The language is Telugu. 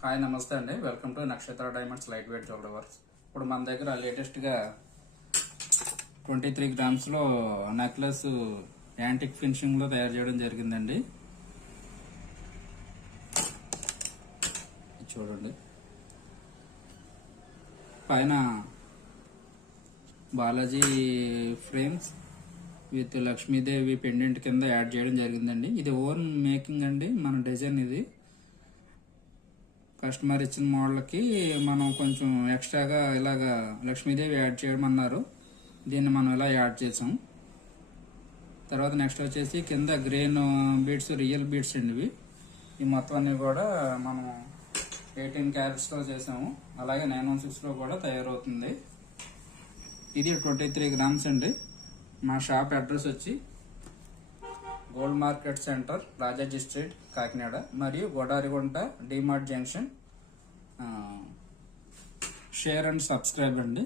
హాయ్ నమస్తే అండి, వెల్కమ్ టు నక్షత్ర diamonds light weight jewellery works. ఇప్పుడు మన దగ్గర లేటెస్ట్గా 23 గ్రామ్స్లో నెక్లెస్ యాంటిక్ ఫినిషింగ్లో తయారు చేయడం జరిగిందండి. చూడండి, పైన Balaji frames with Lakshmidevi pendant కింద యాడ్ చేయడం జరిగిందండి. ఇది ఓన్ మేకింగ్ అండి, మన డిజైన్ ఇది. కస్టమర్ ఇచ్చిన మోడల్కి మనం కొంచెం ఎక్స్ట్రాగా ఇలాగా లక్ష్మీదేవి యాడ్ చేయమన్నారు, దీన్ని మనం ఇలా యాడ్ చేసాం. తర్వాత నెక్స్ట్ వచ్చేసి కింద గ్రెయిన్ బీడ్స్, రియల్ బీడ్స్ అండి ఇవి. ఈ మొత్తం అన్ని కూడా మనం 18 క్యారెట్స్లో చేసాము, అలాగే 916లో కూడా తయారవుతుంది. ఇది 23 గ్రామ్స్ అండి. మా షాప్ అడ్రస్ వచ్చి gold market centre, Rajaji street, Kakinada, మరియు Godarigunta, DMart junction. Share and subscribe అండి.